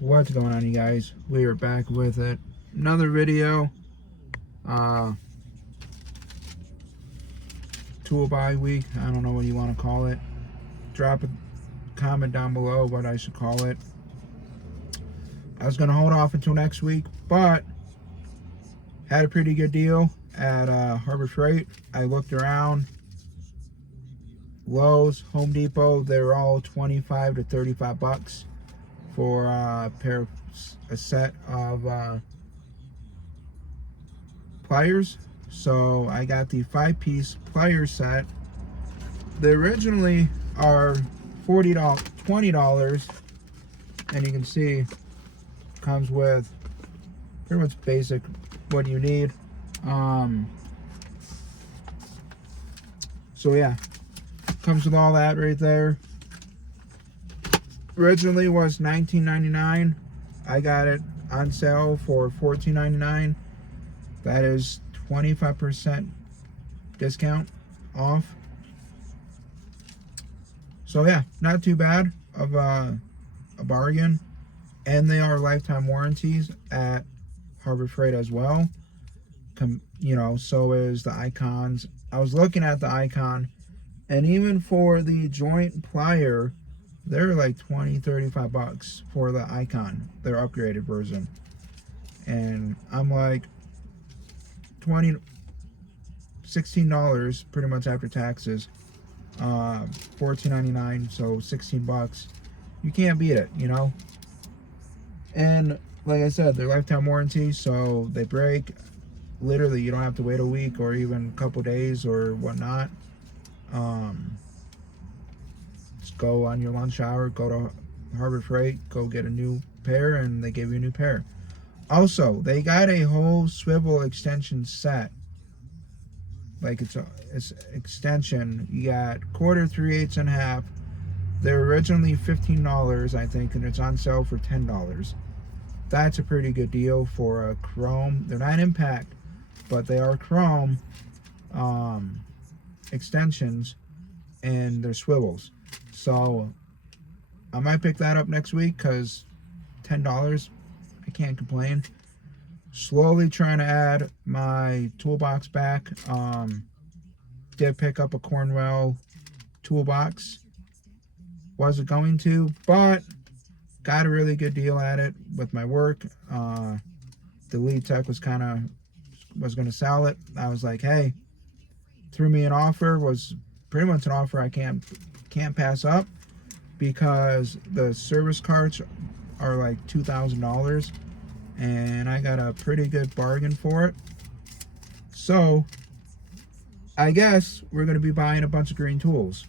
What's going on, you guys? We are back with it. Another video. Tool buy week. I don't know what you want to call it. Drop a comment down below what I should call it. I was going to hold off until next week, but had a pretty good deal at Harbor Freight. I looked around. Lowe's, Home Depot, they're all 25 to 35 bucks for a set of pliers. So I got the 5-piece plier set. They originally are $20, and you can see comes with pretty much basic what you need. So yeah, comes with all that right there. Originally was $19.99. I got it on sale for $14.99. That is 25% discount off. So yeah, not too bad of a bargain. And they are lifetime warranties at Harbor Freight as well. So is the Icons. I was looking at the Icon, and even for the joint plier, they're like 20-35 bucks for the Icon, their upgraded version. And I'm like, $16 pretty much after taxes. $14.99, so 16 bucks. You can't beat it, you know. And like I said, they're lifetime warranty, so they break. Literally, you don't have to wait a week or even a couple days or whatnot. Just go on your lunch hour, go to Harbor Freight, go get a new pair, and they give you a new pair. Also, they got a whole swivel extension set. Like it's extension. You got quarter, 3/8, and a half. They're originally $15, I think, and it's on sale for $10. That's a pretty good deal for a chrome. They're not impact, but they are chrome extensions, and they're swivels. So I might pick that up next week because $10, I can't complain. Slowly trying to add my toolbox back. Did pick up a Cornwell toolbox. Wasn't going to, but got a really good deal at it with my work. The lead tech was going to sell it. I was like, hey, threw me an offer. Was pretty much an offer I can't pass up, because the service carts are like $2,000, and I got a pretty good bargain for it. So I guess we're going to be buying a bunch of green tools,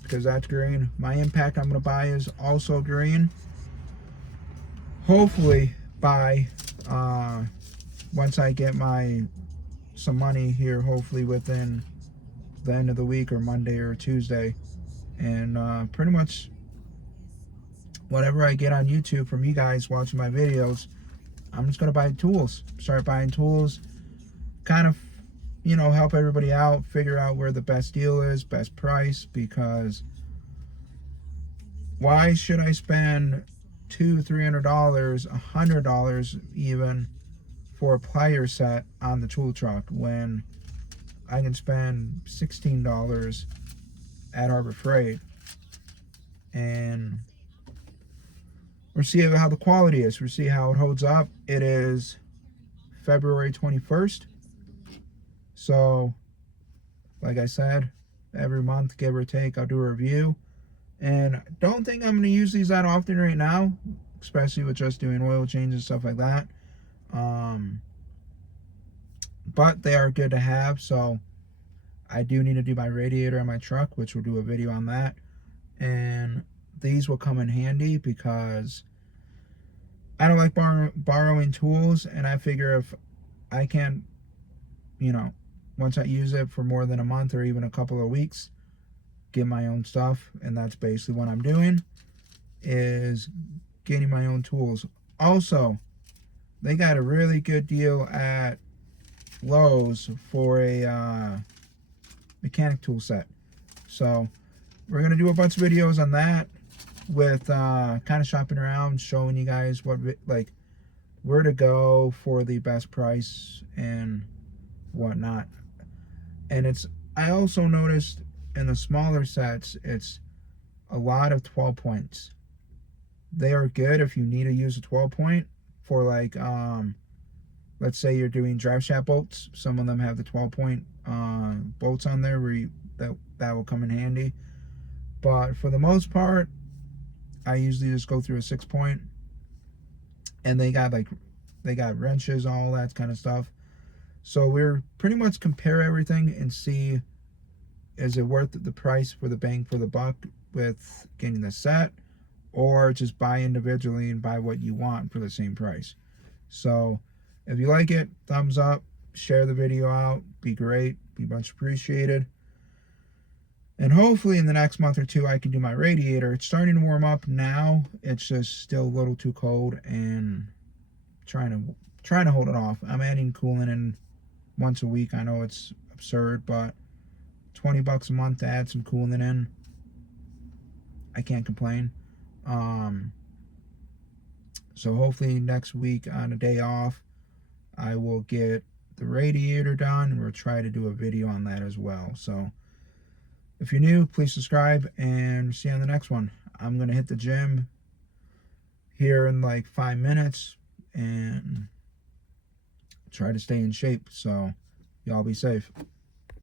because that's green. My impact I'm going to buy is also green. Hopefully by once I get some money here, hopefully within the end of the week or Monday or Tuesday, and pretty much whatever I get on YouTube from you guys watching my videos, I'm just gonna buy tools. Start buying tools, kind of, help everybody out, figure out where the best deal is, best price, because why should I spend $200-$300, $100 even for a plier set on the tool truck when I can spend $16 at Harbor Freight? And we'll see how the quality is. We'll see how it holds up. It is February 21st. So, like I said, every month, give or take, I'll do a review. And don't think I'm going to use these that often right now, especially with just doing oil changes and stuff like that. But they are good to have. So I do need to do my radiator on my truck, which we'll do a video on that. And these will come in handy because I don't like borrowing tools, and I figure if I can, once I use it for more than a month or even a couple of weeks, get my own stuff. And that's basically what I'm doing, is getting my own tools. Also, they got a really good deal at Lowe's for a mechanic tool set. So we're going to do a bunch of videos on that. with kind of shopping around, showing you guys what like where to go for the best price and whatnot. And I also noticed in the smaller sets, it's a lot of 12 points. They are good if you need to use a 12 point for like let's say you're doing drive shaft bolts. Some of them have the 12 point bolts on there where that will come in handy. But for the most part, I usually just go through a 6 point, and they got wrenches, all that kind of stuff. So we're pretty much compare everything and see, is it worth the price for the bang for the buck with getting the set, or just buy individually and buy what you want for the same price. So if you like it, thumbs up, share the video out, be great, be much appreciated. And hopefully in the next month or two I can do my radiator. It's starting to warm up now. It's just still a little too cold, and trying to hold it off. I'm adding coolant in once a week. I know it's absurd, but $20 a month to add some coolant in, I can't complain. So hopefully next week on a day off, I will get the radiator done, and we'll try to do a video on that as well. So if you're new, please subscribe, and see you on the next one. I'm going to hit the gym here in like 5 minutes and try to stay in shape. So y'all be safe.